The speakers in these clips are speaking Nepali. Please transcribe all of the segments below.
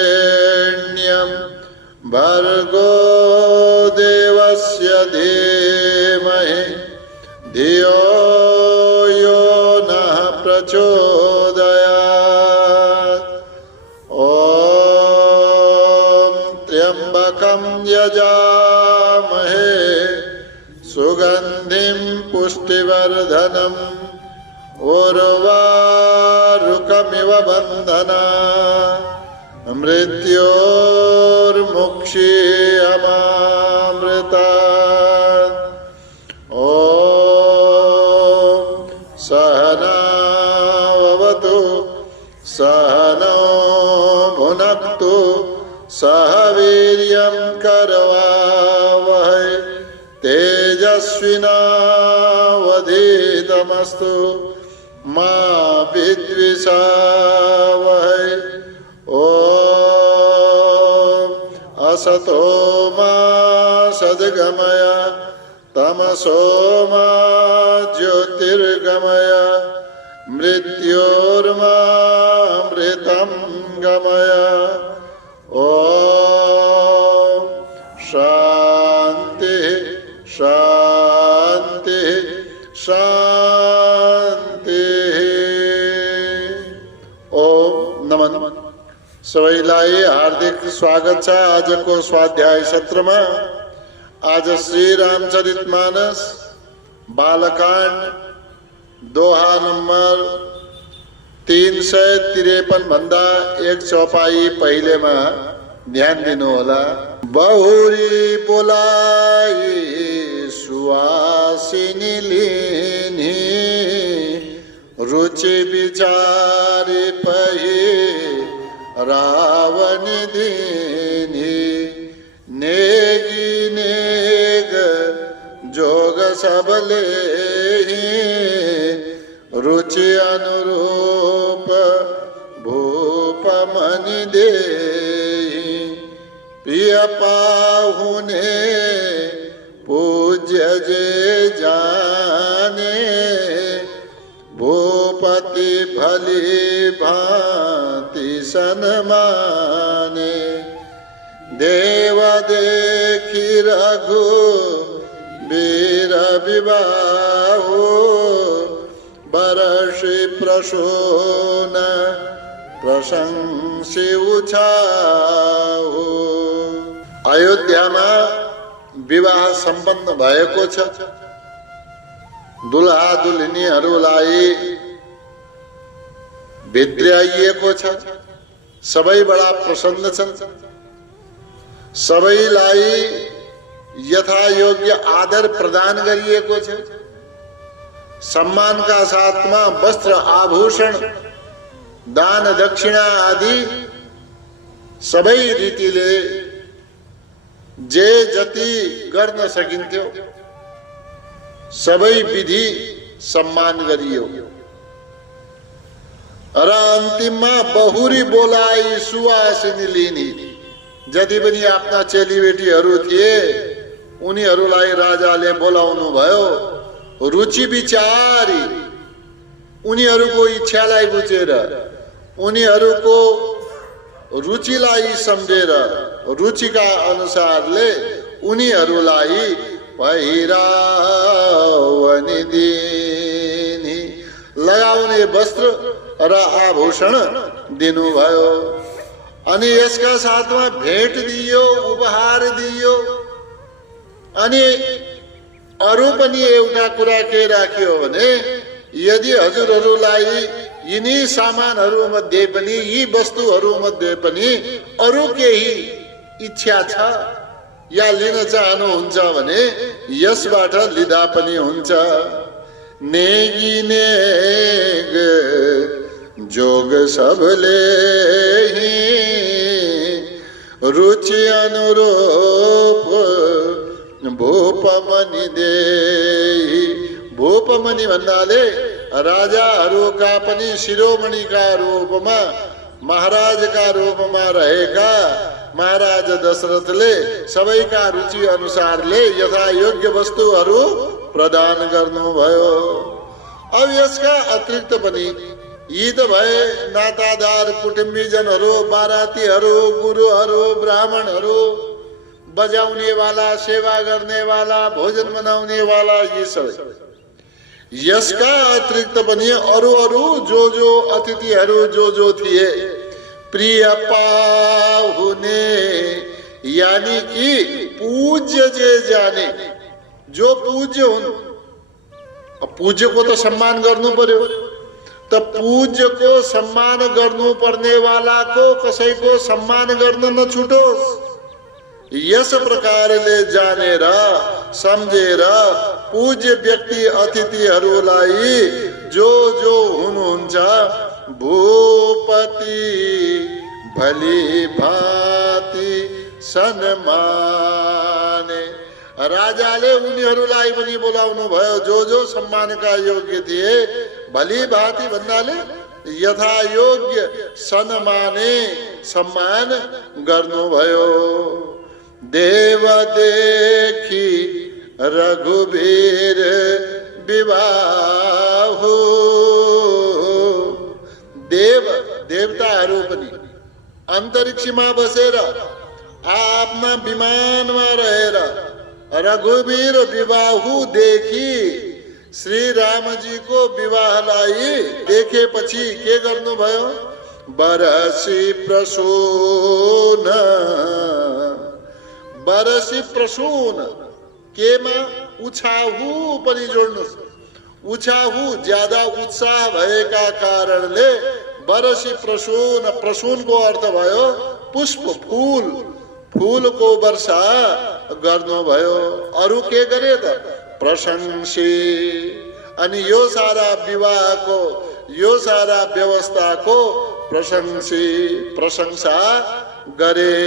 तत्सवितुर्वरेण्यं भर्गो देवस्य धीमहि धियो यो नः प्रचोदयात्। ॐ त्र्यम्बकं यजामहे सुगन्धिं पुष्टिवर्धनम् उर्वारुकमिव बन्धना मृत्योर्मुक्षीयमामृतात्। ॐ सहनावतु सहनौ भुनक्तु सह वीर्यं करवावहै तेजस्विनावधीतमस्तु मा विद्विषावहै। ॐ असतो मा सद्गमय तमसो मा ज्योतिर्गमय मृत्योर्मामृतं गमय। ॐ शान्ति शान्ति शान्ति। ओम नमन। सबैलाई हार्दिक स्वागत छ आजको स्वाध्याय सत्रमा। आज श्री रामचरितमानस बालकांड दोहा नंबर 353 भन्दा एक चौपाई पहिलेमा ध्यान दिनु होला। बहुरी बोलाई सुवासिनी लिनी रुचि विचारी पही रावण दीनी नेगी नेग जोग सबले रुचि अनुरूप भूप मन दे प्रिय पाहुने पूज्य जे जाने भूपति भली भांति सन्माने देव देखी रघु वीर विवाहो बरषि प्रशोन प्रशंसी उछाओ। अयोध्यामा विवाह सम्पन्न भएको छ। दुल्हा दुल्हनीहरूलाई भित्र्याइएको छ। सबै बडा प्रसन्न छन्। सबैलाई यथायोग्य आदर प्रदान गरिएको छ। सम्मानका साथमा वस्त्र आभूषण दान दक्षिणा आदि सबै रीतिले जे जति गर्न सकिन्थ्यो सबै विधि सम्मान गरियो। र अन्तिममा बहुरी बोलाई सुवासिनी लिनी। जति पनि आफ्ना चेलीबेटीहरू थिए उनीहरूलाई राजाले बोलाउनु भयो। रुचि विचारी उनीहरूको इच्छालाई बुझेर उनीहरूको रुचिलाई सम्झेर रुचिका अनुसारले उनीहरूलाई पहिरावनी दिनी लगाउने वस्त्र र आभूषण दिनुभयो। अनि यसका साथमा भेट दियो, उपहार दियो। अनि अरू पनि एउटा कुरा के राख्यो भने यदि हजुरहरूलाई यिनी सामानहरू मध्ये पनि यी वस्तुहरू मध्ये पनि अरू केही इच्छा छ या लिन चाहनुहुन्छ भने यसबाट लिँदा पनि हुन्छ। नेगी नेग जोग सबले ही रुचि अनुरूप भूपमनि देहि। भूपमनि भन्नाले राजाहरूका पनि शिरोमणिका रूपमा महाराजका रूपमा रहेका महाराज दशरथले सबैका रुचि अनुसारले यथा योग्य वस्तुहरू प्रदान गर्नुभयो। अब यसका अतिरिक्त पनि यी त भए नातादार कुटुम्बीजनहरू, बारातीहरू, गुरुहरू, ब्राह्मणहरू, बजाउने वाला, सेवा गर्ने वाला, भोजन बनाउने वाला, यी सबै। यसका अतिरिक्त पनि अरू अरू जो अतिथिहरू जो थिए, प्रिय पाहुने यानी कि पूज्य जे जाने, जो पूज्य हुन्। पूज्य को तो सम्मान गर्नु पर्यो, त पूज्य को सम्मान गर्नु पर्ने वाला को कसैको सम्मान गर्न नछुटोस्। यस प्रकारले जानेर सम्झेर पूज्य व्यक्ति अतिथिहरूलाई जो हुनुहुन्छ भूपति भली भांति सम्माने। राजाले उनीहरूलाई पनि बोलाउनु भयो जो सम्मानका योग्य थिए। भली भांति भन्नाले यथा योग्य सम्माने सम्मान गर्नुभयो। देव देखी रघुवीर विवाहु। देवताहरू पनि अन्तरिक्षमा बसेर आफ्ना विमानमा रहेर रघुवीर विवाहु देखी श्री रामजी को विवाहलाई देखेपछि के गर्नुभयो? बरसी प्रसून। बरसी प्रसून केमा? उछाहु पनि जोड्नुस्। उछाहु ज्यादा उत्साह भएका कारणले बरसी प्रसून। प्रसून को अर्थ भयो पुष्प, फूल। फूल को वर्षा गर्नुभयो। अरु के गरे त? प्रशंसी। अनि यो सारा विवाह को, यो सारा व्यवस्था को प्रशंसा गरे।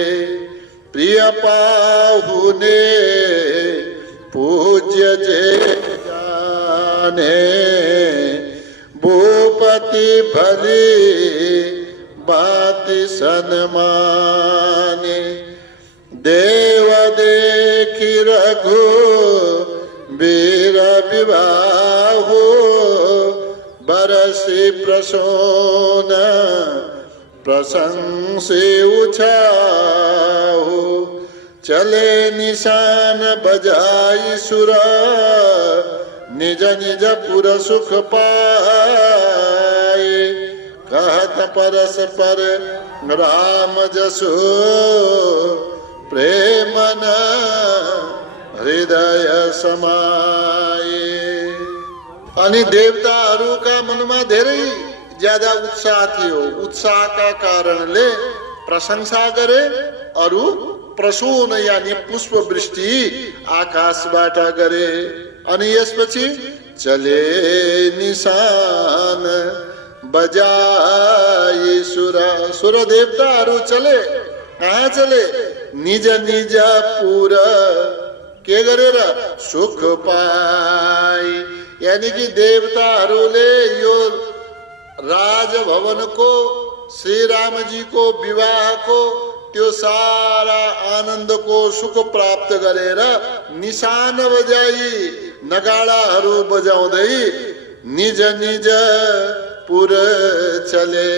प्रिय पाहुने पूज्य जे जाने, भूपति भली भांति सम्माने। देव देखी रघु वीर विवाहु, बरसी प्रसून प्रशंसे उछाहु। चले निशान बजाई सुर, निज निज पुर सुख पाए। कहत परस्पर राम जसु, प्रेम न हृदय समाए। अनि देवताहरूका मनमा धेरै ज्यादा उत्साह थियो। उत्साहका कारणले प्रशंसा गरे। अरु प्रसून यानी पुष्प वृष्टि आकाशबाट गरे। अनि यसपछि चले निशान बजाई सुर। सुर देवताहरू चले। कहाँ चले? निज निज पुर के गरेर? सुख पाई। यानी कि देवताहरूले यो राजभवन को, श्री राम जी को विवाह को, त्यो सारा आनंद को सुख प्राप्त गरेर निशान बजाई, नगाडाहरू बजाउँदै निज निज पुर चले।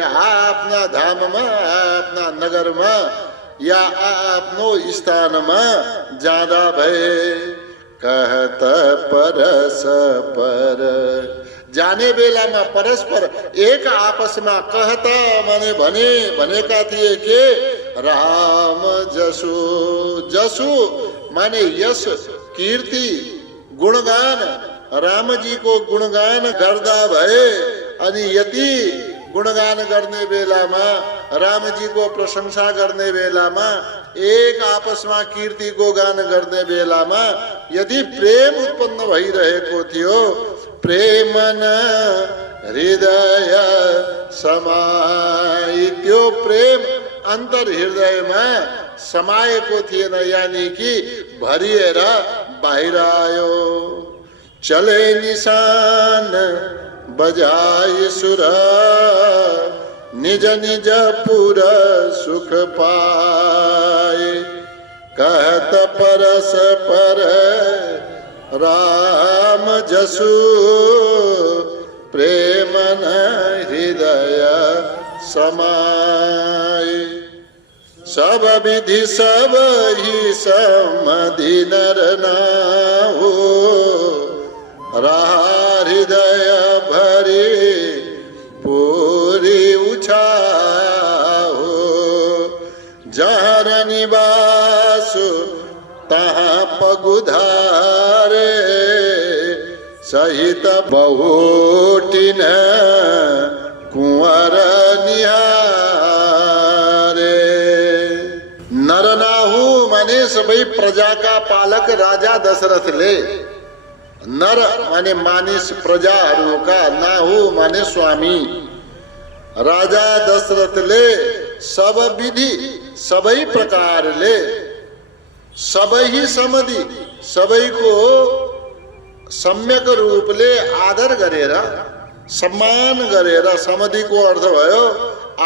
आफ्ना धाममा, आफ्ना नगरमा या आफ्नो स्थानमा जाँदा भए। कहत परस्पर, जाने बेलामा परस्पर एक आपसमा कहत माने भनेका थिए के राम जसु। जसु माने यश, कीर्ति, गुणगान रामजीको गुणगान गर्दा भए अनि यति गुणगान गर्ने बेलामा रामजीको प्रशंसा गर्ने बेलामा एक आपसमा कीर्तिको गान गर्ने बेलामा यदि प्रेम उत्पन्न भइरहेको थियो, प्रेम न हृदय समाई, त्यो प्रेम अन्तर हृदयमा समाएको थिएन, यानी कि भरिएर बाहिर आयो। चले निशान बजाए सुर निज निज पुर सुख पाए, कहत परस पर राम जसु प्रेम न हृदय समाए। सब विधि सब ही समधि नर नाहु, रहा हृदय भरी पूरी उछाओ। जहाँ निवास तहाँ पगुधारे, सहित बहुटिन कुंवर निहारे। नरनाहु माने सबै प्रजा का पालक राजा दशरथले, नर माने मानिस प्रजाहरूका, नाहु माने स्वामी राजा दशरथले सब विधि सबै प्रकारले सबै समधि सबैको सम्यक रूपले आदर गरेर सम्मान गरेर, समधिको अर्थ भयो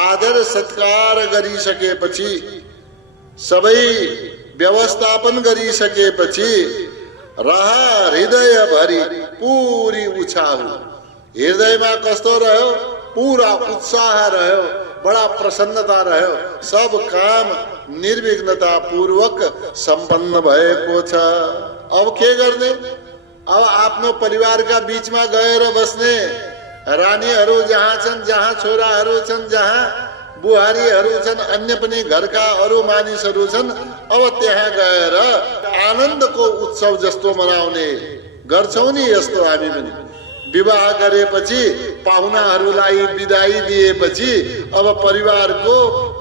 आदर सत्कार गरिसकेपछि, सबै व्यवस्थापन गरिसकेपछि रहा हृदय भरी पूरी उछाहु, हृदयमा कस्तो रह्यो, पूरा उत्साह रह्यो, बडा प्रसन्नता रह्यो, सब काम निर्विघ्नता पूर्वक सम्पन्न भएको छ। अब के गर्ने? अब आफ्नो परिवारका बीचमा गएर बस्ने, रानीहरू जहाँ छन्, जहाँ छोराहरू छन्, जहाँ बुहारीहरू छन्, अन्य पनि घरका अरू मानिसहरू छन्, अब त्यहाँ गएर आनन्दको उत्सव जस्तो मनाउने गर्छौं नि। यस्तो हामी पनि विवाह गरेपछि पाहुनाहरूलाई बिदाई दिएपछि अब परिवारको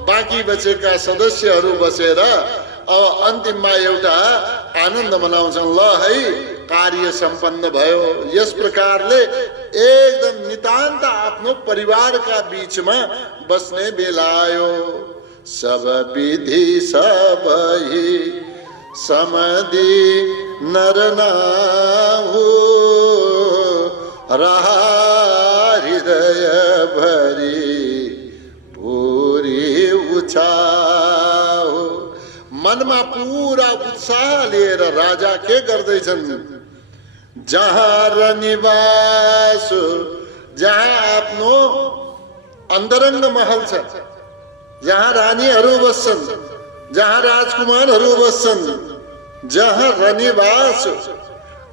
बाँकी बचेका सदस्यहरू बसेर अब अन्तिममा एउटा आनन्द मनाउँछन्, ल है कार्य सम्पन्न भयो। यस प्रकारले एकदम नितान्त आफ्नो परिवारका बीचमा बस्ने बेला आयो। सब विधि सब ही समधि नर नाहु, रहा हृदय भरी पूरी उछाहु। मनमा पूरा उत्साह लिएर राजा के गर्दैछन्? जहाँ र निवास, जहाँ आफ्नो अन्तरङ्ग महल छ, जहाँ रानीहरू बस्छन्, जहाँ राजकुमारहरू बस्छन्, जहाँ रनिवास,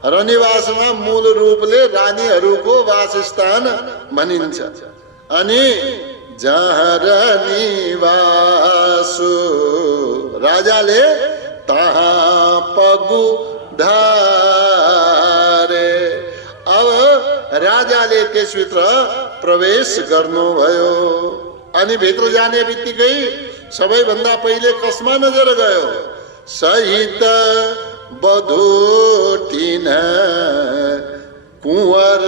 रनिवासमा मूल रूपले रानीहरूको वासस्थान भनिन्छ। अनि जहाँ रनिवास राजाले तहाँ पगु धारे। अब राजाले त्यसभित्र प्रवेश गर्नुभयो। अनि भित्र जाने बित्तिकै सबैभन्दा पहिले कसमा नजर गयो? सहित बधुटिन कुंवर,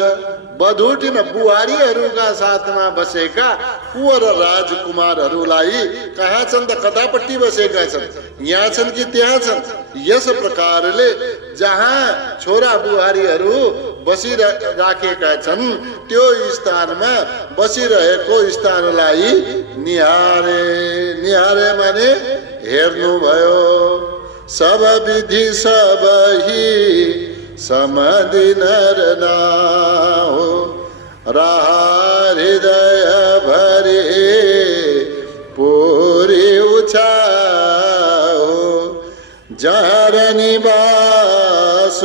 बधुटिन बुहारीहरूका साथमा बसेका कुंवर राजकुमारहरूलाई। कहाँ छन् त? कतापट्टि बसेका छन्? यहाँ छन् कि त्यहाँ छन्? यस प्रकारले जहाँ छोरा बुहारीहरू बसिराखेका छन् त्यो स्थानमा बसिरहेको स्थानलाई निहारे। निहारे माने हेर्नुभयो। सब विधि सब ही समधि नर नाहु, रहा हृदय भरी पूरी उछाहु। जहाँ निवास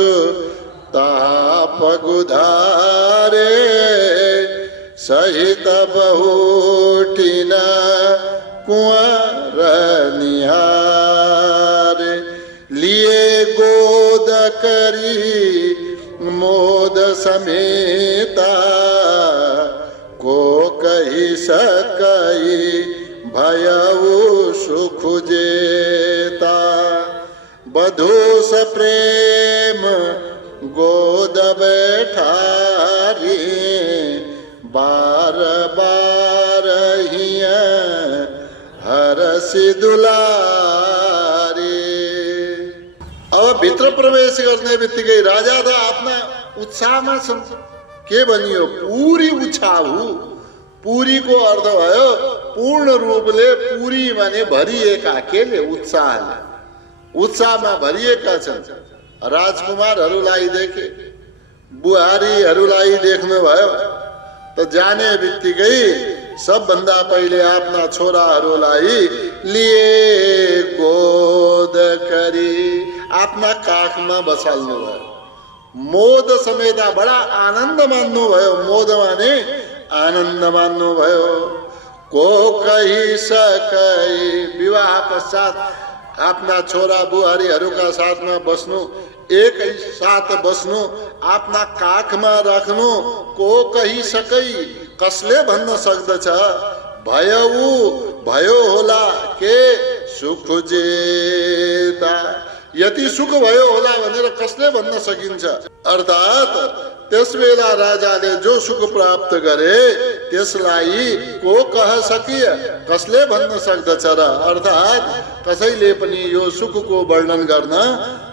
तहाँ पगुधारे, सहित बहुटिन कुंवर निहारे। लिए गोद करी समेता को कही सकई भयउ सुख जेता बधु सप्रेम गोद बैठारी बार बार हिया हरसि दुलारी। अब भित्र प्रवेश गर्ने बित्तिकै राजा त आफ्ना उत्साहमा छन्। के भनियो? पुरी उछाउ। पुरीको अर्थ भयो पूर्ण रूपले, पुरी माने भरिएका, केले? उत्साहले, उत्साहमा भरिएका छन्। राजकुमारहरूलाई देखे, बुहारीहरूलाई देख्नुभयो त जाने बित्तिकै सबभन्दा पहिले आफ्ना छोराहरूलाई लिए गोद करी आफ्ना काखमा बसाल्नु भयो। मोद समेता, बडा आनन्द मान्नु भयो। मोद माने आनन्द मान्नु भयो। को कही सकै, विवाह पश्चात आफ्ना छोरा बुहारीहरूका साथमा बस्नु, एकै साथ बस्नु, आफ्ना काखमा राख्नु। को कही सकै, कसले भन्न सक्दछ? भयउ, भयो होला, के? सुख जेता, यति सुख भयो होला भनेर कसले भन्न सकिन्छ? अर्थात त्यसबेला राजाले जो सुख प्राप्त गरे त्यसलाई को कह सकिए, कसले भन्न सक्दछ र? अर्थात कसैले पनि यो सुखको वर्णन गर्न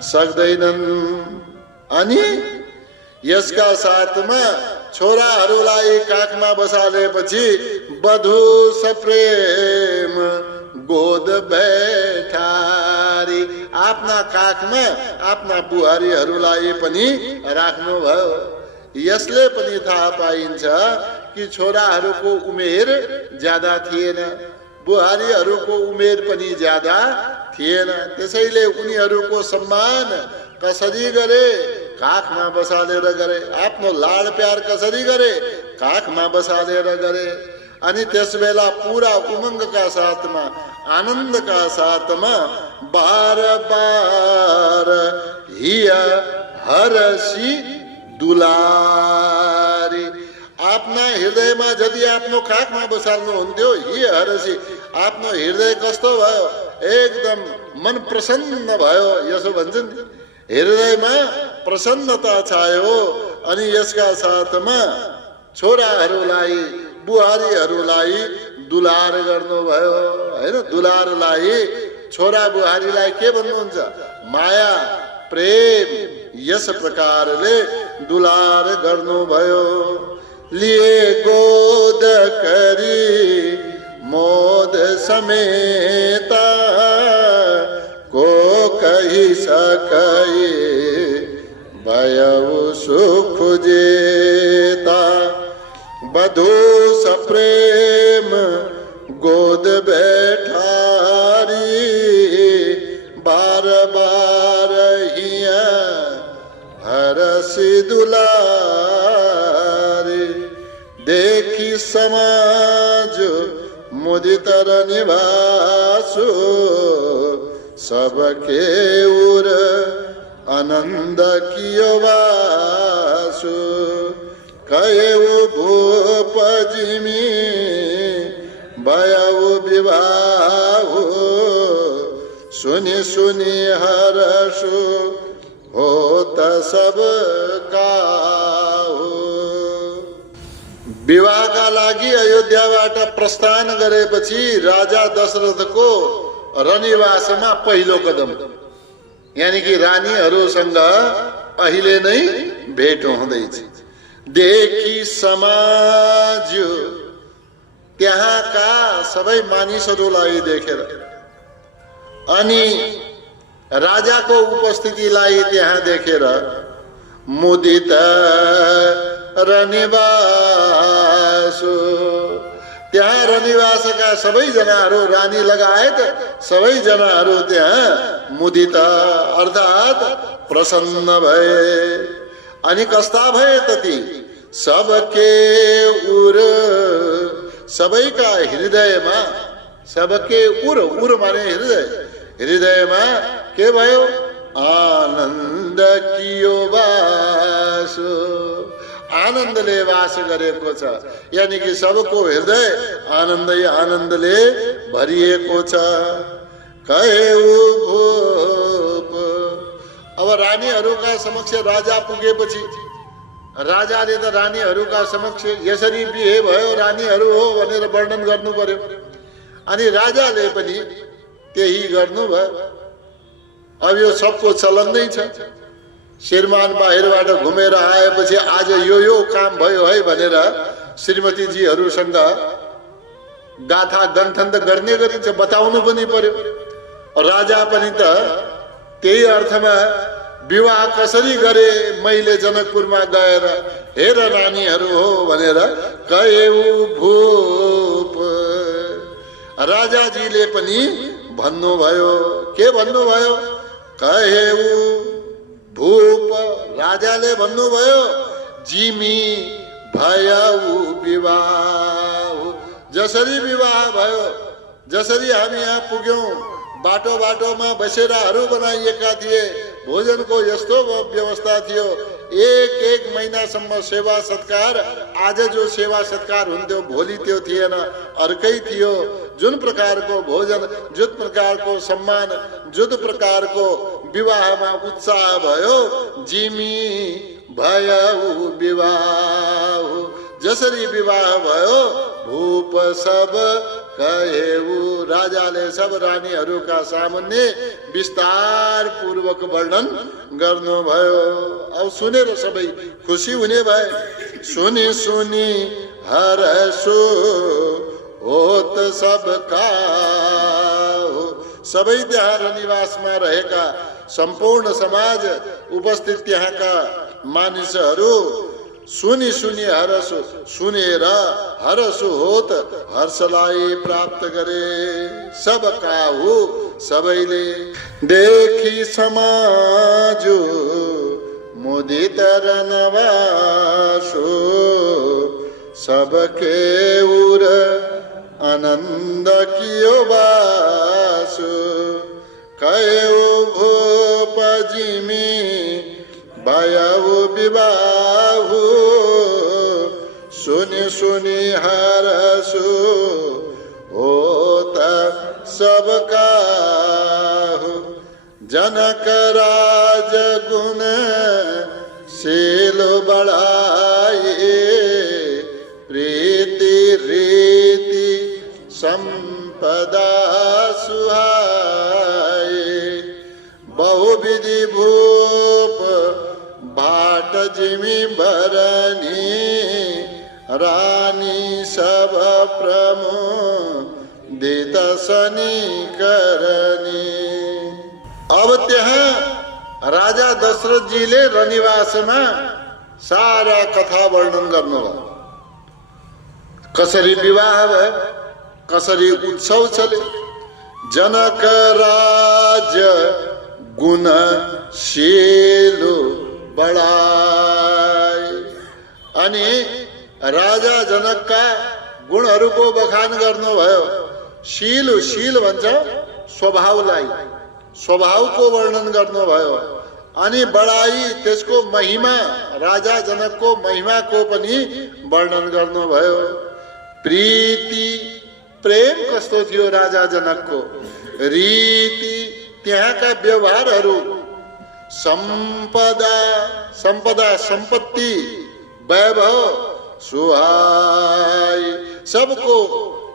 सक्दैनन्। अनि यसका साथमा छोराहरूलाई काखमा बसालेपछि बधु सप्रेम गोद बैठारी आफ्ना काखमा आफ्ना बुहारीहरूलाई पनि राख्नुभयो। यसले पनि थाहा पाइन्छ कि छोराहरूको उमेर ज्यादा थिएन, बुहारीहरूको उमेर पनि ज्यादा थिएन। त्यसैले उनीहरूको सम्मान कसरी गरे? काखमा बसालेर गरे। आफ्नो लाड प्यार कसरी गरे? काखमा बसालेर गरे। अनि त्यसबेला पुरा उमङ्गका साथमा, आनन्दका साथमा बार बार हिया हरसी दुलारी आफ्ना हृदयमा यदि आफ्नो काखमा बसाल्नु हुन्थ्यो, हि हरसी आफ्नो हृदय कस्तो भयो? एकदम मन प्रसन्न भयो। यसो भन्छन्, हृदयमा प्रसन्नता छायो। अनि यसका साथमा छोराहरूलाई बुहारीहरूलाई दुलार गर्नुभयो हैन। दुलारलाई छोरा बुहारीलाई के भन्नुहुन्छ? माया प्रेम। यस प्रकारले दुलार गर्नुभयो। लिए गोद करी मोद समेता को कही सकै भयउ सुख जेता बधु सप्रेम गोद बैठारी बार बार हिया हरसि दुलारी। देखी समाज मुदित निवासु सबके उर आनंद कियो वासु कयउ भूप जिमी भयउ विवाहु सुनि सुनि हरसु होत सब काहु। विवाहका लागि अयोध्याबाट प्रस्थान गरेपछि राजा दशरथको रनिवासमा पहिलो कदम, यानी कि रानीहरूसँग अहिले नै भेट हुँदैछ। देखि समाज, त्यहाँका सबै मानिसहरूलाई देखेर अनि राजाको उपस्थितिलाई त्यहाँ देखेर मुदित रनिवासु, त्यहाँ रनिवासका सबैजनाहरू रानी लगायत सबैजनाहरू त्यहाँ मुदित अर्थात प्रसन्न भए। अनि कस्ता भए त ती? सबके उर, सबैका हृदयमा, सबके उर, उर माने हृदय, हृदयमा के भयो? आनन्द कियो वासु, आनन्दले वास गरेको छ, यानी कि सबको हृदय आनन्दै आनन्दले भरिएको छ। कहेउ भूप। अब रानीहरूका समक्ष राजा पुगेपछि राजाले त रानीहरूका समक्ष यसरी बिहे भयो, रानीहरू हो भनेर वर्णन गर्नु पर्यो। अनि राजाले पनि त्यही गर्नुभयो। अब यो सबको चलन नै छ। श्रीमान बाहिरबाट घुमेर आएपछि आज यो काम भयो है भनेर श्रीमतीजीहरूसँग गाथा गन्थन त गर्ने गरिन्छ, बताउनु पनि पर्यो। राजा पनि त त्यही अर्थमा विवाह कसरी गरे मैले जनकपुरमा गएर, हेर रानीहरू हो भनेर कहेउ भूप। राजाजीले पनि भन्नुभयो, के भन्नुभयो? कहेउ भूप। राजाले भन्नुभयो जिमी भयउ विवाह। जसरी विवाह भयो, जसरी हामी यहाँ पुग्यौं, बाटो बाटोमा बसेराहरू बनाइएका थिए, भोजनको यस्तो व्यवस्था थियो, एक महिनासम्म सेवा सत्कार। आज जो सेवा सत्कार हुन्थ्यो भोलि त्यो थिएन, अर्कै थियो। जुन प्रकारको भोजन, जुन प्रकारको सम्मान, जुन प्रकारको विवाहमा उत्साह भयो, जिमी भयउ विवाह। जसरी विवाह भयो भूप सब कहेउ। राजाले सब रानीहरूका सामुन्ने विस्तार पूर्वक वर्णन गर्नुभयो। अब सुनेर सबै खुसी हुने भए। सुनी सुनी हरसो होत सबका। सबै त्यहाँ रनिवासमा रहेका सम्पूर्ण समाज उपस्थित त्यहाँका मानिसहरू सुनी सुनी हरसो, सुनेर हरसो होत, हर्षलाई प्राप्त गरे। सब काहु, सबैले देखी समाजो मुदित रनवासो। सबके उर आनंद कियो बासो। कहेउ भूप जिमी भयउ विवाह। सुनि सुनि हरसु होत सबका। जनक राज गुण शील बढ़ाए। प्रीति रीति संपदा सुहाए। बहुविधि भूप भाट जिमी भरनी। रानी सब प्रमुदित सनी करनी। अब त्यहाँ राजा दशरथ जीले रनिवासमा सारा कथा वर्णन गर्नुभयो। कसरी विवाह भयो, कसरी उत्सव चले। जनक राज गुण शीलो बढाए। अनि राजा जनकका गुणहरूको बखान गर्नुभयो। शील, शील भन्छ स्वभावलाई, स्वभावको वर्णन गर्नुभयो। अनि बढाई त्यसको महिमा, राजा जनकको महिमाको पनि वर्णन गर्नुभयो। प्रीति, प्रेम कस्तो थियो राजा जनकको। रीति, त्यहाँका व्यवहारहरू। सम्पदा, सम्पदा सम्पत्ति, वैभव, सुहाई, सबको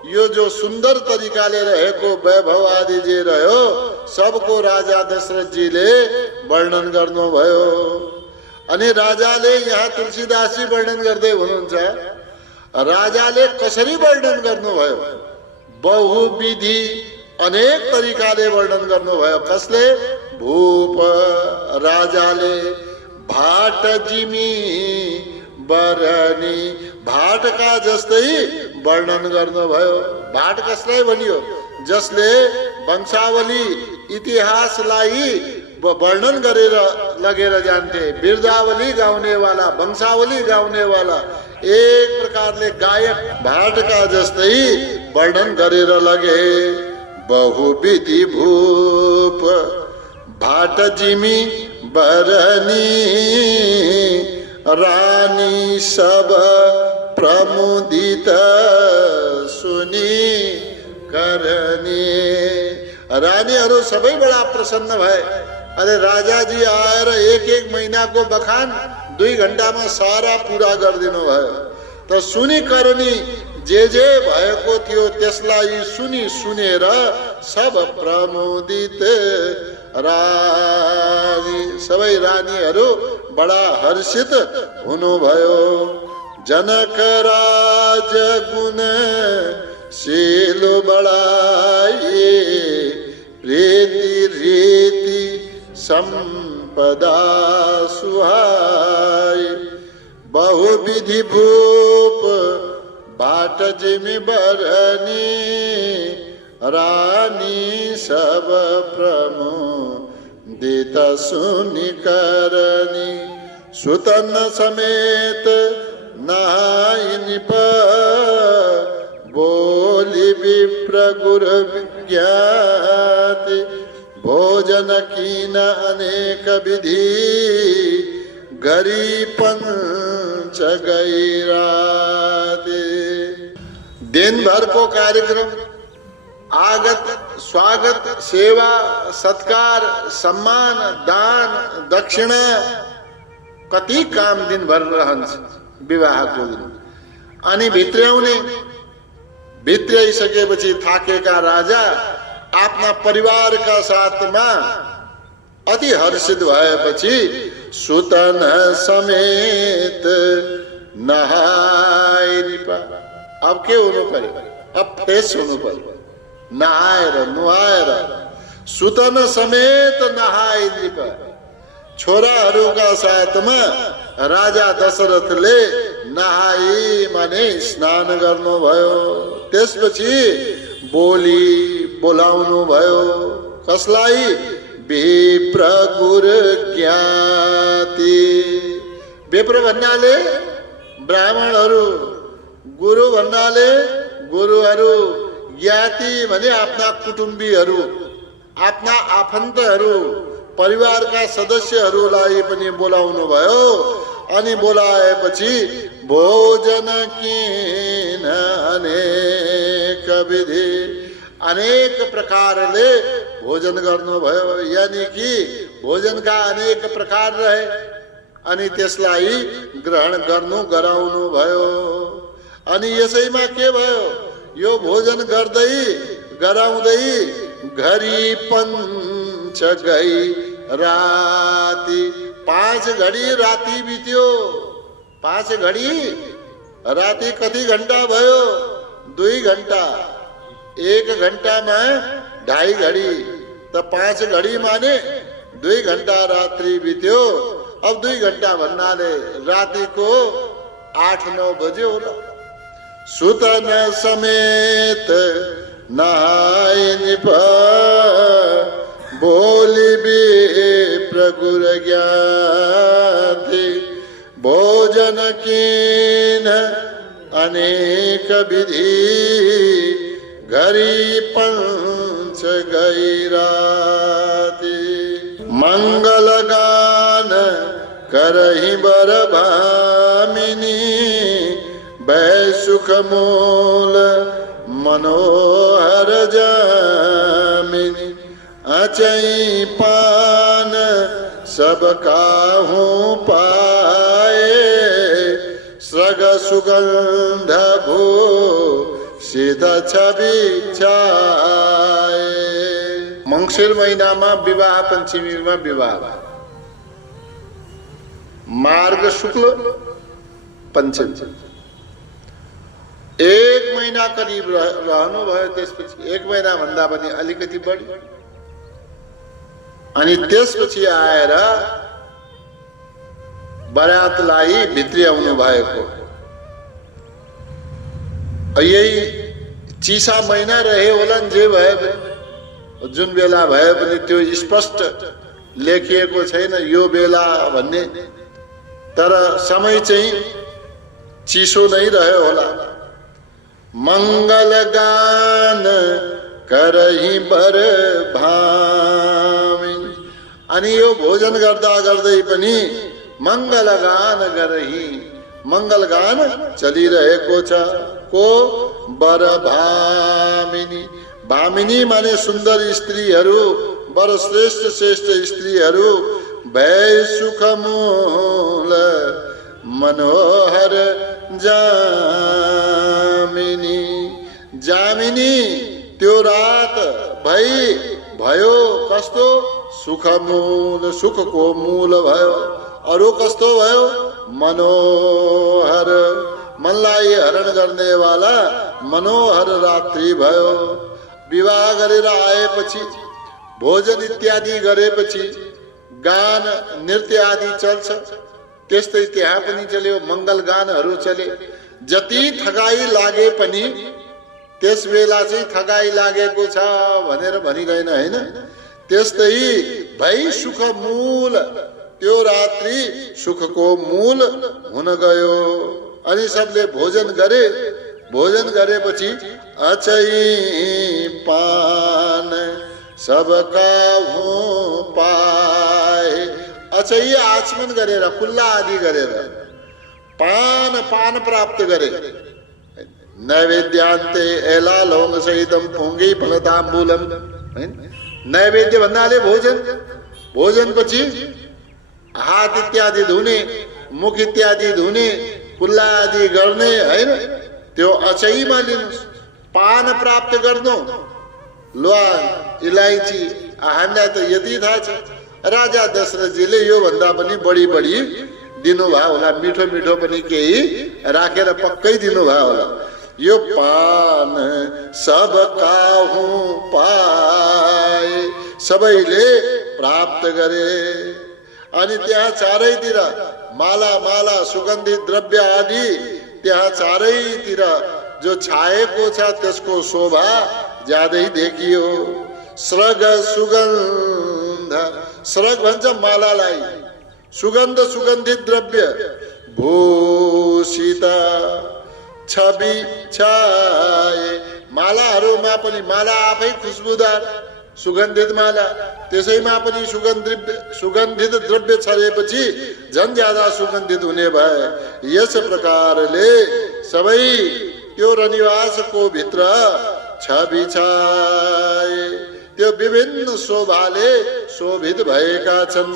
यो जो सुन्दर तरिकाले रहेको वैभव आदि जे रह्यो सबको राजा दशरथ जीले वर्णन गर्नुभयो। अनि राजाले यहाँ तुलसीदासजी वर्णन गर्दै हुनुहुन्छ। राजाले कसरी वर्णन गर्नुभयो? बहुविधि, अनेक तरिकाले वर्णन गर्नुभयो। कसले? भूप राजाले। भाट जिमी बरनी, भाटका जस्तै वर्णन गर्नुभयो। भाट कसलाई भनियो? जसले वंशावली इतिहासलाई वर्णन गरेर लगेर जान्थे। बिरदावली गाउनेवाला, वंशावली गाउनेवाला, एक प्रकारले गायक भाटका जस्तै वर्णन गरेर लगे। बहुविधि भूप भाट जिमी बरनी। रानी सब प्रमुदित सुनी करनी। रानीहरू सबै बडा प्रसन्न भए। अरे राजाजी आएर एक महिनाको बखान 2 घण्टामा सारा पुरा गरिदिनु भयो। त सुनी करनी जे भएको थियो त्यसलाई सुनेर सब प्रमुदित रानी, सबै रानीहरू बडा हर्षित हुनुभयो। जनक राज गुण शील बडाई रीति संपदा सुहाई। बहुविधि भूप बाट जिमि बरनी रानी सब प्रमुदित सुनि करनी। सुतन समेत नहाई निप बोली विप्र गुरु ज्ञाति। भोजन कीन अनेक विधि गरी पंच गई राति। दिन भर को कार्यक्रम, आगत स्वागत सेवा सत्कार सम्मान दान दक्षिणा कति काम दिनभर रहन्छ विवाहको दिन। अनि भित्र्याइसकेपछि थाकेका राजा आफ्ना परिवारका साथमा अति हर्षित भएपछि सुतन समेत नहाई निपा। अब के हुनु पर्यो? अब फ्रेस हुनु पर्यो। नहाएर नुहाएर सुतन समेत नहाई निपा। छोराहरूका साथमा राजा दशरथले नहाई माने स्नान गर्नुभयो। त्यसपछि बोलाउनु भयो। कसलाई? विप्र गुरु ज्ञाति। विप्र भन्नाले ब्राह्मणहरू, गुरु भन्नाले गुरुहरू, ज्ञाति भने आफ्ना कुटुम्बीहरू, आफ्ना आफन्तहरू, परिवारका सदस्यहरूलाई पनि बोलाउनु भयो। अनि बोलाएपछि भोजन किन अनेक विधि, अनेक प्रकारले भोजन गर्नुभयो। यानी कि भोजनका अनेक प्रकार रहे अनि त्यसलाई ग्रहण गराउनु भयो। अनि यसैमा के भयो? यो भोजन गर्दै गराउँदै घरी पंच गई राति। 5 घडी राति बित्यो। 5 घडी राति कति घण्टा भयो? 2 घण्टा। 1 घण्टामा 2.5 घडी त 5 घडी माने 2 घण्टा रात्रि बित्यो। अब 2 घण्टा भन्नाले रातिको 8-9 बज्यो होला। सुतन समेत नहाई निप बोली विप्र गुरु ज्ञाति। भोजन कीन अनेक विधि घरी पंच गई राति। मंगल गान करहि बर भामिनी वैसुख मूल मनोहर जामिनी। अचई पान सब काहू पाए सग सुगंध भू सिद्ध छवि छाए। मंगसिर महिनामा विवाह पञ्चमीमा विवाह। मार्ग शुक्ल पञ्चमी 1 महिना करिब रहनु भयो। त्यसपछि 1 महिना भन्दा पनि अलिकति बढी। अनि त्यसपछि आएर बरातलाई भित्र्याउनु भएको। यही चिसा महिना रहे होलान् जे भए पनि, जुन बेला भए पनि त्यो स्पष्ट लेखिएको छैन यो बेला भन्ने। तर समय चाहिँ चिसो नै रह्यो होला। मंगल गान करहि बर भामिनी। अनि यो भोजन गर्दा गर्दै पनि मंगल गान गरही, मंगल गान चली रहेको छ। को वर भामिनी, भामिनी माने सुन्दर स्त्रीहरू, वर श्रेष्ठ श्रेष्ठ स्त्रीहरू। भय सुख मूल मनोहर जामिनी, जामिनी त्यो रात भई भयो कस्तो, सुख मूल सुखको मूल भयो। अरू कस्तो भयो, मनोहर मनलाई हरण गर्ने वाला मनोहर रात्रि भयो। विवाह गरेर आएपछि भोजन इत्यादि गरेपछि गान नृत्य आदि चल्छ, त्यस्तै त्यहाँ पनि चल्यो, मंगल गानहरू चले। जति थकाई लागे पनि त्यस बेला चाहिँ थकाई लागेको छ भनेर भनिदैन हैन। त्यस्तै भई सुख मूल, त्यो रात्रि सुखको मूल हुन गयो। अनि सबले भोजन गरे, भोजन गरेपछि अचै पान सबका हूँ पाए, अचै आचमन गरेर खुल्ला आदि गरेर पान पान प्राप्त गरे। नैवेद्यान्ते एलालोंग सहितम पुंगी फलताम्बूलम, नैवेद्य भन्नाले भोजन, भोजन पछि हात इत्यादि धुने, मुख इत्यादि धुने, कुल्ला आदि गर्ने हैन। त्यो अचैमा लिनुस्, पान प्राप्त गर्नु। ल्वाङ इलायची हामीलाई त यति थाहा छ, राजा दशरथजीले यो भन्दा पनि बढी बढी दिनुभयो होला, मिठो मिठो पनि केही राखेर पक्कै दिनुभयो होला। यो पान सबका हूँ पाए, सबैले प्राप्त गरे। अनि त्यहाँ चारैतिर माला माला सुगन्धित द्रव्य आदि त्यहाँ चारैतिर जो छाएको छ त्यसको शोभा ज्यादै देखियो। स्रग सुगन्ध, स्रग भन्छ मालालाई, सुगन्ध सुगन्धित द्रव्य भूषित छवि छाए। मालाहरूमा पनि माला आफै खुशबुदार सुगन्धित माला, त्यसैमा पनि सुगन्धित द्रव्य छरेपछि झन् ज्यादा सुगन्धित हुने भए। यस प्रकारले सबै त्यो रनिवासको भित्र छवि छाए, त्यो विभिन्न शोभाले शोभित भएका छन्।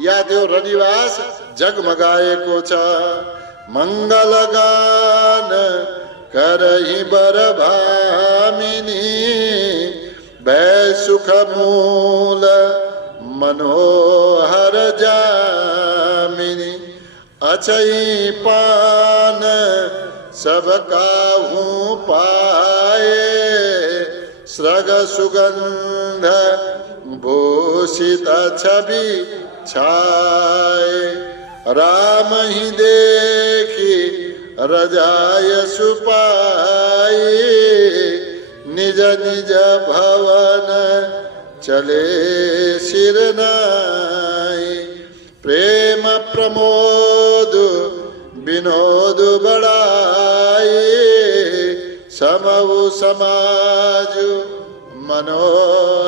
या त्यो रनिवास जगमगाएको छ। मंगल गान करहि बर भामिनी, भय सुख मूल मनोहर जामिनी। अचै पान सबका हूँ पाए, स्रग सुगंध भूषित छवि छाए। राम ही देखी रजाय सुपाई, निज निज भवन चले सिरनाई। प्रेम प्रमोद विनोद बढ़ाई, समऊ समाज मनोहरताई।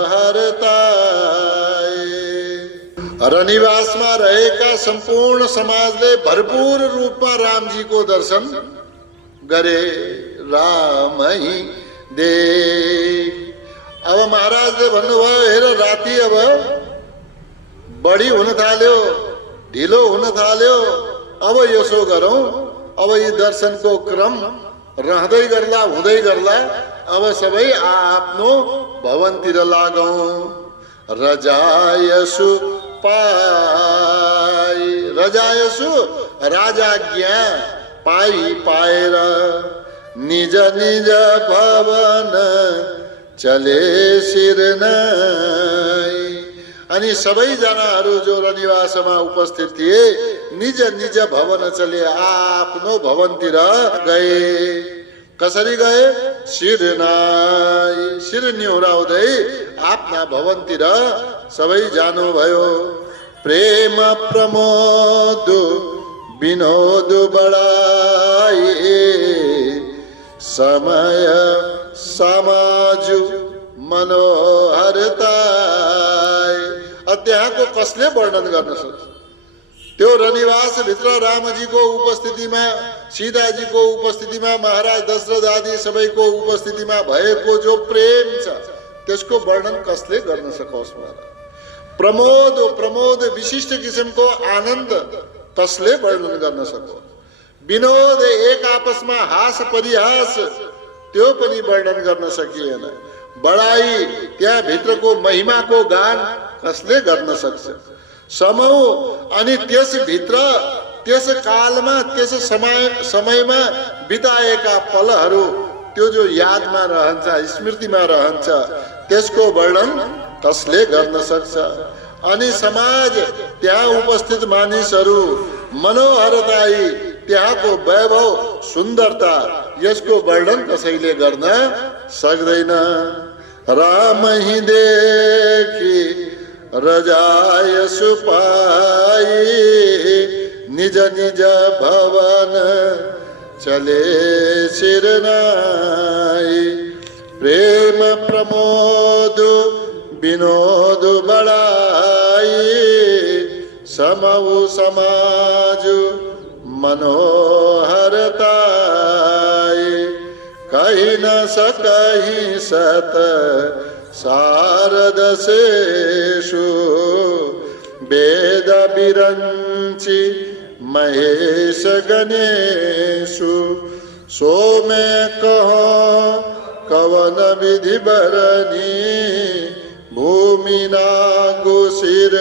रनिवासमा रहेका सम्पूर्ण समाजले भरपूर रूपमा रामजीको दर्शन गरे। रामै देख, अब महाराजले भन्नुभयो हेर राति अब बढी हुन थाल्यो, ढिलो हुन थाल्यो, अब यसो गरौं, अब यी दर्शनको क्रम रहँदै गर्ला हुँदै गर्ला, अब सबै आफ्नो भवनतिर लागौं। रजायसु पाई, रजायसु राजाज्ञा पाई पाएर निज निज भवन चले सिरनाई। अनि सबैजनाहरू जो रनिवासमा उपस्थित थिए निज निज भवन चले, आफ्नो भवनतिर गए। कसरी गए? सिरनाई, शिर निहुराउँदै आफ्ना भवनतिर सबै जानुभयो। प्रेम प्रमोद विनोद बढाई, समय समाज मनोहरताई। त्यहाँको कसले वर्णन गर्न सक्छ? त्यो रनिवास भित्र रामजीको उपस्थितिमा, सीताजीको उपस्थितिमा, महाराज दशरथ आदि सबैको उपस्थितिमा भएको जो प्रेम छ त्यसको वर्णन कसले गर्न सकोस्? प्रमोद प्रमोद विशिष्ट किसिमको आनन्द कसले वर्णन गर्न सकोस्? विनोद, एक आपसमा हास परिहास, त्यो पनि वर्णन गर्न सकिएन। बढाई, त्यहाँ भित्रको महिमाको गान कसले गर्न सक्छ? समूह, अनि त्यसभित्र त्यस कालमा त्यस समयमा बिताएका पलहरू, त्यो जो यादमा रहन्छ, स्मृतिमा रहन्छ, त्यसको वर्णन कसले गर्न सक्छ? अनि समाज, त्यहाँ उपस्थित मानिसहरू, मनोहरताई, त्यहाँको वैभव सुन्दरता, यसको वर्णन कसैले गर्न सक्दैन। राम ही देखी रजाय सुपाई, निज निज भवन चले सिरनाई। प्रेम प्रमोद विनोद बड़ाई, समऊ समाज मनोहरताई। कही न सकही सत शारद शेषु, वेद विरंचि महेश गणेशु। सो मैं कहो कवन विधि बरनी, भूमि नागु सिर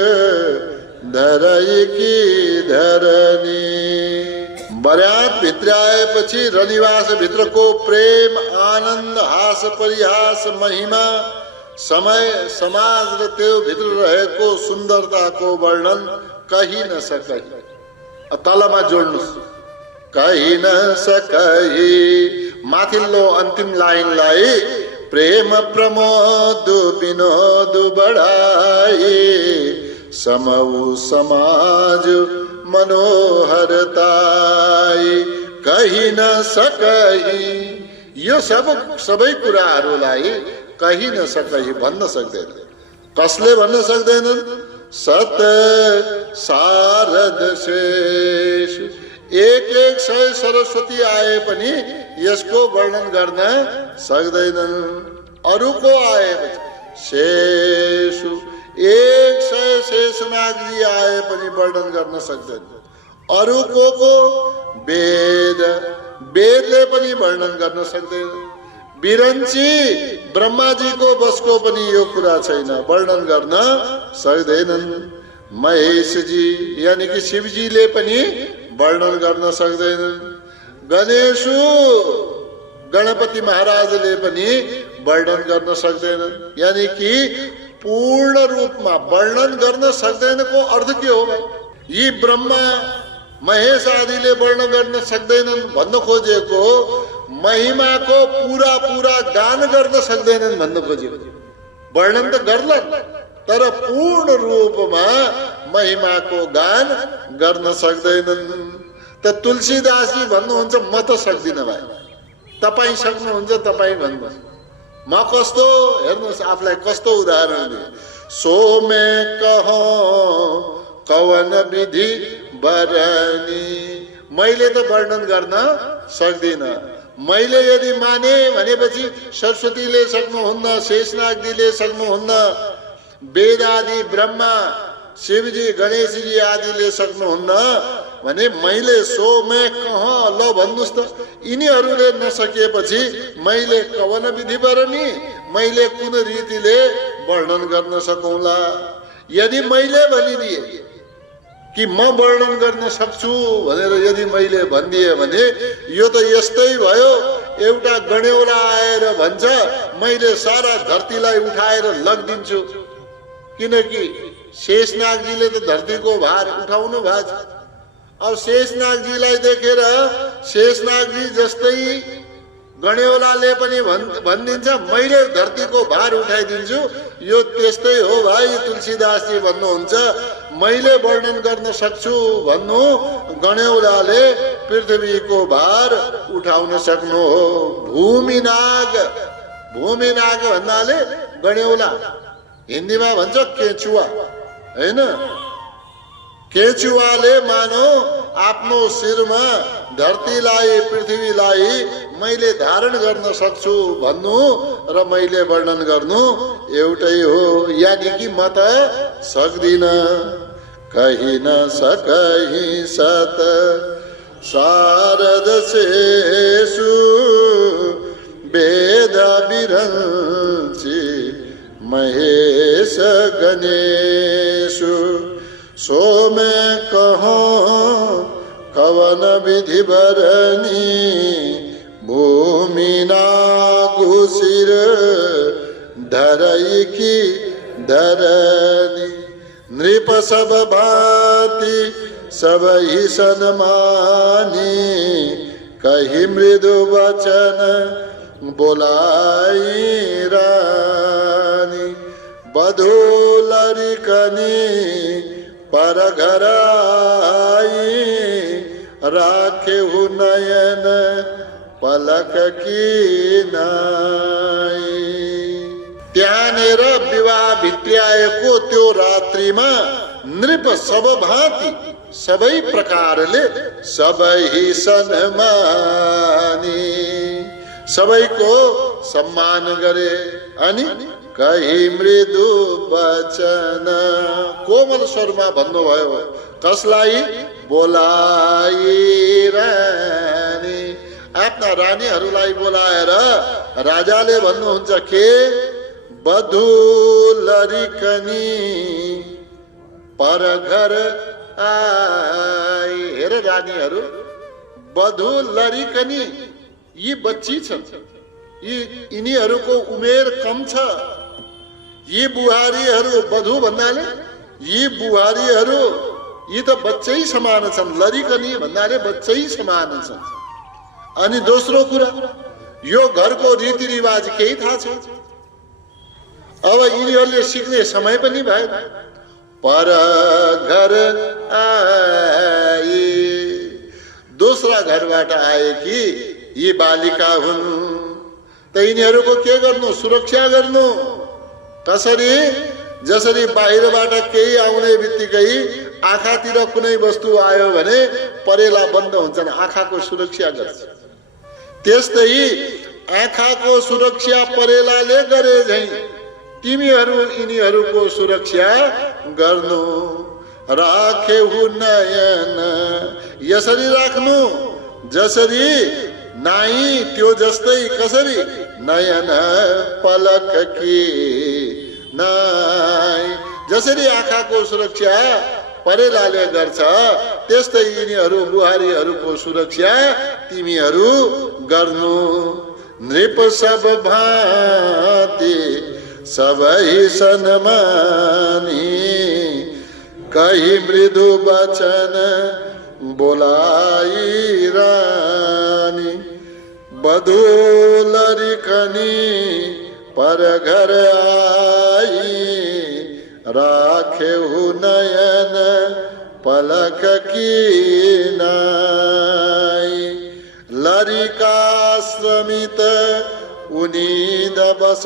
धरई की धरनी। बरात भित्र आएपछि रनिवास भित्रको प्रेम, आनन्द, हास परिहास, महिमा, समय, समाज र त्यो भित्र रहेको सुन्दरताको वर्णन कही न सकही। तलमा जोड्नुस्, कही न सकही। माथिल्लो अन्तिम लाइनलाई प्रेम प्रमोद विनोद बढाई, समऊ समाज मनोहरताई। कही न सकही, यो सबै कुराहरूलाई कही न सकही, भन्न सक्दैन। कसले भन्न सक्दैनन्? सत शारद शेष, एक एक सय सरस्वती आए पनि यसको वर्णन गर्न सक्दैनन्। अरूको आए शेषु, एक सय शेषनागजी आए पनि वर्णन गर्न सक्दैन। अरूको वेद, वेदले पनि वर्णन गर्न सक्दैन। विरंची, ब्रह्माजीको बसको पनि यो कुरा छैन, वर्णन गर्न सक्दैनन्। महेशजी यानी कि शिवजीले पनि वर्णन गर्न सक्दैनन्। गणेशु, गणपति महाराजले पनि वर्णन गर्न सक्दैनन्। यानी कि पूर्ण रूपमा वर्णन गर्न सक्दैनको अर्थ के हो? यी ब्रह्मा महेश आदिले वर्णन गर्न सक्दैनन् भन्न खोजेको महिमाको पूरा पूरा गान गर्न सक्दैनन् भन्न खोजेको। वर्णन त गर्लान् तर पूर्ण रूपमा महिमाको गान गर्न सक्दैनन्। त तुलसीदासजी भन्नुहुन्छ म त सक्दिन भाइ, तपाईँ सक्नुहुन्छ, तपाईँ भन्नुहोस्। म कस्तो, हेर्नुहोस् आफूलाई कस्तो उदाहरण दिए। सो मैं कहो कवन विधि बरनी, मैले त वर्णन गर्न सक्दिन। मैले यदि माने भनेपछि सरस्वतीले सक्नुहुन्न, शेषनागजीले सक्नुहुन्न, वेद आदि ब्रह्मा शिवजी गणेशजी आदिले सक्नुहुन्न भने मैले सो मैं कहाँ ल भन्नुस् त। यिनीहरूले नसकेपछि मैले कवन विधि बरनी, मैले कुन रीतिले वर्णन गर्न सकौँला। यदि मैले भनिदिए कि म वर्णन गर्न सक्छु भनेर यदि मैले भनिदिए भने यो त यस्तै भयो, एउटा गणेउला आएर भन्छ मैले सारा धरतीलाई उठाएर लगिदिन्छु। किनकि शेषनागजीले त धरतीको भार उठाउनु भएको छ। अब शेषनागजीलाई देखेर शेषनागजी जस्तै गणेउलाले पनि भनिदिन्छ मैले धरतीको भार उठाइदिन्छु। यो त्यस्तै हो भाइ। तुलसीदासजी भन्नुहुन्छ मैले वर्णन गर्न सक्छु भन्नु, गणेउलाले पृथ्वीको भार उठाउन सक्नु हो। भूमिनाग, भूमिनाग भन्नाले गणेउला, हिन्दीमा भन्छ केचुवा, हैन? केचुवाले मानो आफ्नो शिरमा धरतीलाई पृथ्वीलाई मैले धारण गर्न सक्छु भन्नु र मैले वर्णन गर्नु एउटै हो। यानि कि म त सक्दिन। कहि न सकहि सत शारद शेषु वेद विरंचि महेश गणेशु। सो मैं कहूँ कवन विधि बरनी भूमि नागु सिर धरई की धरनी। नृप सब भांति सब ही सन्मानी कही मृदु वचन बोलाई रानी। बधू लरिकनी पर घर आई राखे हु नयन पलक की नाई। त्यहाँनेर विवाह भित्र्याएको त्यो रात्रिमा नृप सब भाँति सबै प्रकारले सबै सन्मानी सबैको सम्मान गरे। अनि कही मृदु वचन कोमल स्वरमा भन्नुभयो। कसलाई? बोलाई रानी। आफ्ना रानीहरूलाई बोलाएर राजाले भन्नुहुन्छ के बधू लरिकनी पर घर आई। हेर रानीहरू, बधू लरिकनी यी बच्ची छन्, यिनीहरूको उमेर कम छ। यी बुहारीहरू, बधू भन्नाले यी बुहारीहरू यी त बच्चै समान छन्। लरिकनी भन्नाले बच्चै समान छन्। अनि दोस्रो कुरा, यो घरको रीतिरिवाज केही थाहा छ। अब यिनीहरूले सिक्ने समय पनि भएन। पर घर आए, दोस्रा घरबाट आए कि यी बालिका हुन्। त यिनीहरूको के गर्नु? सुरक्षा गर्नु। कसरी? जसरी बाहिरबाट केही आउने बित्तिकै आँखातिर कुनै वस्तु आयो भने परेला बन्द हुन्छन्, आँखाको सुरक्षा गर्छ। त्यस्तै आँखाको सुरक्षा परेलाले गरे झैं तिमीहरू यिनीहरूको सुरक्षा गर्नु। राखे हु नयन, यसरी राख्नु जसरी नाई त्यो जस्तै। कसरी? नयन पलक की नाई। जसरी आँखाको सुरक्षा परेलाले गर्छ त्यस्तै यिनीहरू बुहारीहरूको सुरक्षा तिमीहरू गर्नु। नृप सब भाँति सबै सन्मानी कही मृदु वचन बोलाई रानी। बधू लरिकनी पर घर आई राखे हु नयन पलक की नाई। लरिका श्रमित उनीद बस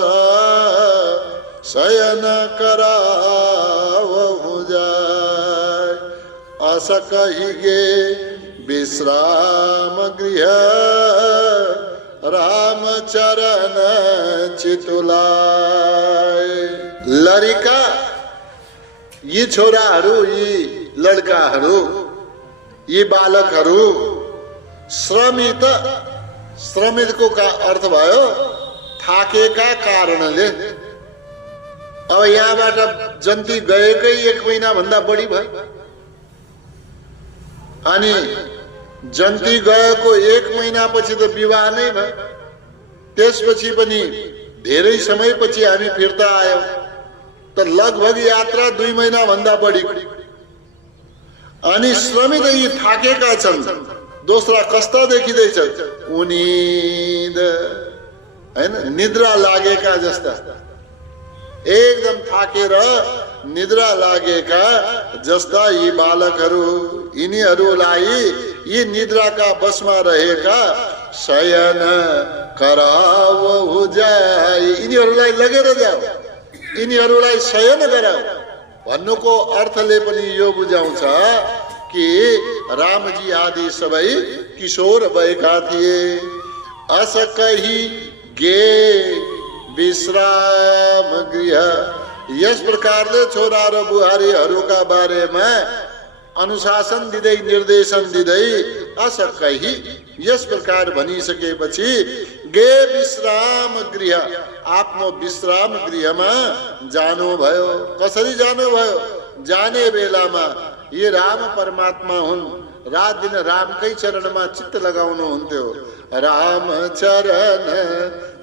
शयन करावहु जाय। अस कहिगे विश्राम गृह राम चरण चितुलाय। लरिका यी छोराहरू, यी लड्काहरू, यी बालकहरू श्रमित, श्रमितको का अर्थ भयो थाकेका कारणले। अब यहाँबाट जन्ती गएकै 1 महिना भन्दा बढी भयो। अनि जन्ती गएको 1 महिनापछि त विवाह नै भयो। त्यसपछि पनि धेरै समयपछि हामी फिर्ता आयौं त लगभग यात्रा 2 महिना भन्दा बढी। अनि श्रमित यी थाकेका छन्। दोस्रा कस्ता देखिँदैछ? उनीद, हैन, निद्रा लागेका जस्ता, एकदम थाकेर निद्रा लागेका जस्ता यी बालकहरू। यिनीहरूलाई यी निद्राका बसमा रहेका शयन करावहु जाय। यिनीहरूलाई लगेर जाऊ, यिनीहरूलाई शयन गराऊ। भन्नुको अर्थले पनि यो बुझाउँछ कि रामजी आदि सबै किशोर भएका थिए। अस कही गे विश्राम गृह। यस प्रकारले छोरा र बुहारीहरूका बारेमा अनुशासन दिँदै निर्देशन दिँदै अस कही यस प्रकार भनिसकेपछि गे विश्राम गृह, आफ्नो विश्राम गृहमा जानुभयो। कसरी जानुभयो? जाने बेलामा ये राम परमात्मा हुन्, रात दिन रामकै चरणमा चित्त लगाउनुहुन्थ्यो। राम चरण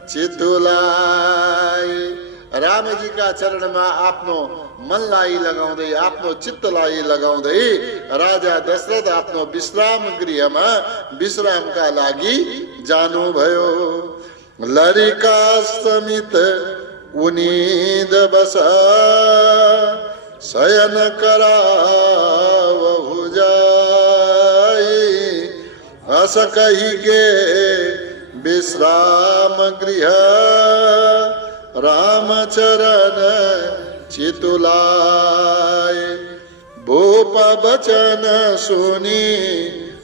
चित्तलाई, रामजीका चरणमा आफ्नो मनलाई लगाउँदै, आफ्नो चित्तलाई लगाउँदै राजा दशरथ आफ्नो विश्राम गृहमा विश्रामका लागि जानुभयो। लरिका समित उनीद बसा शयन करावहु जाई। अस कही गे विश्राम गृह रामचरण चितुलाय। भूप बचन सुनी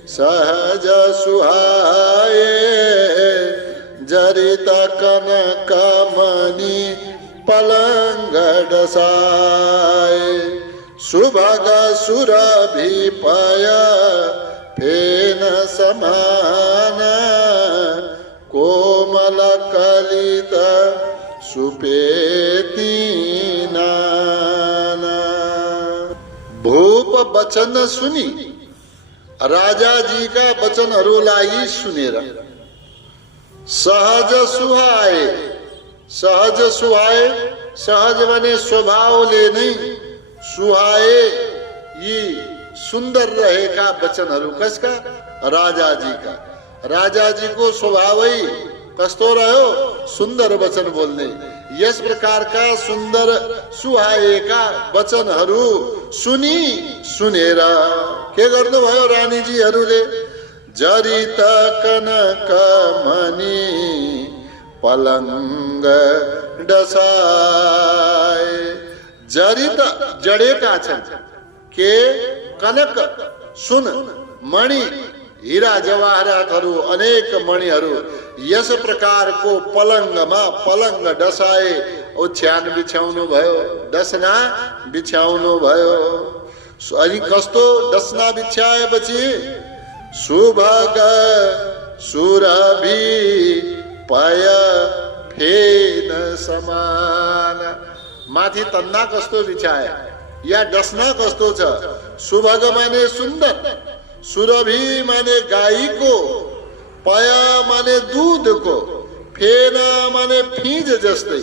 सहज सुहाए, जरित कनक मणि पलंग डसाए। सुभग सुरभि पय फेन समान, कोमल कलित सुपेती नाना। भूप वचन सुनी, राजाजी का वचनहरूलाई सुनेर सहज सुहाए। सहज सुहाए, सहज भने स्वभावले नै सुहाए यी सुन्दर रहेका वचनहरू। कसका? राजाजीका। राजाजीको स्वभावै कस्तो रह्यो? सुन्दर वचन बोल्ने। यस प्रकारका सुन्दर सुहाएका वचनहरू सुनेर के गर्नुभयो रानीजीहरूले? जरित कनक मणि पलंग डसाए। जरित जडेका छन् के? कनक सुन मणि हीरा जवाहरातहरू अनेक मणिहरू यस प्रकारको पलङ्गमा पलङ्ग डसाए ओछ्यान बिछाउनु भयो, डसना बिछाउनु भयो। अनि कस्तो डसना बिछाएपछि सुभग सुरभि पय फेन समान। माथि तन्ना कस्तो बिछाए या डसना कस्तो छ? सुभग माने सुन्दर, सुरभि माने गाईको, पय माने दूधको, फेन माने फिज जस्तै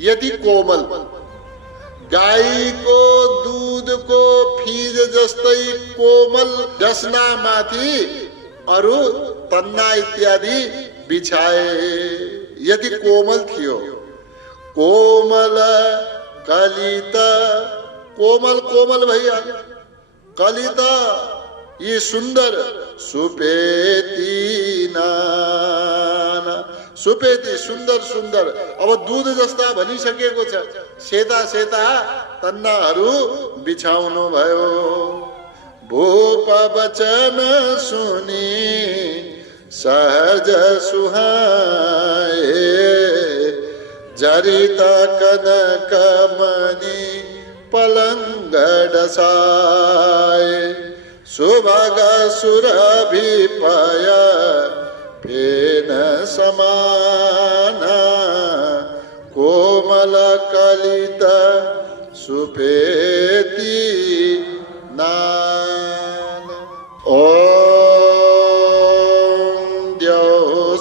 यति कोमल। गाईको दूधको फिज जस्तै कोमल डसना माथि अरू तन्ना इत्यादि बिछाए। यति कोमल थियो। कोमल कलित, कोमल कोमल भैया कलित यी सुन्दर सुपेती नाना। सुपेती सुन्दर सुन्दर, अब दूध जस्ता भनिसकेको छ। सेता सेता तन्नाहरू बिछाउनु भयो। भूप वचन सुनी सहज सुहाए, जरित कनक मणि पलंग डसाए। सुभग सुरभि पय फेन समान, कोमल कलित सुपेती नान। ओम द्यौ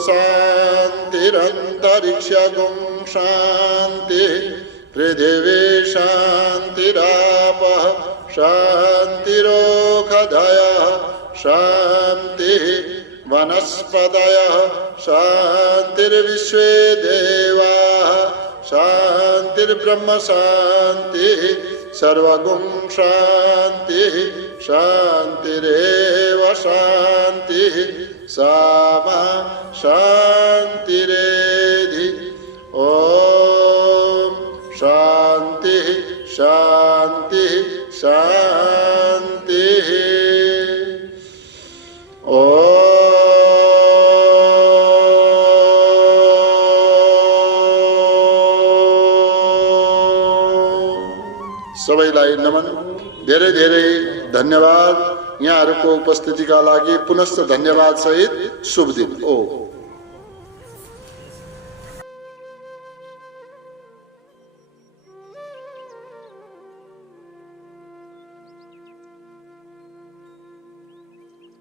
शान्तिरन्तरिक्षगुं शान्ति, पृथिवी शान्तिरापः शान्तिरोषधयः शान्तिः, वनस्पतयः शान्तिर्विश्वे देवाः शान्तिर्ब्रह्म शान्तिः, सर्वगुं शान्तिः शान्तिरेव शान्तिः, सामा शान्तिरेधि। ओम शान्तिः शान्तिः सबैलाई नमन, धेरै धेरै धन्यवाद। यहाँहरूको उपस्थितिका लागि पुनश्च धन्यवाद सहित शुभ दिन।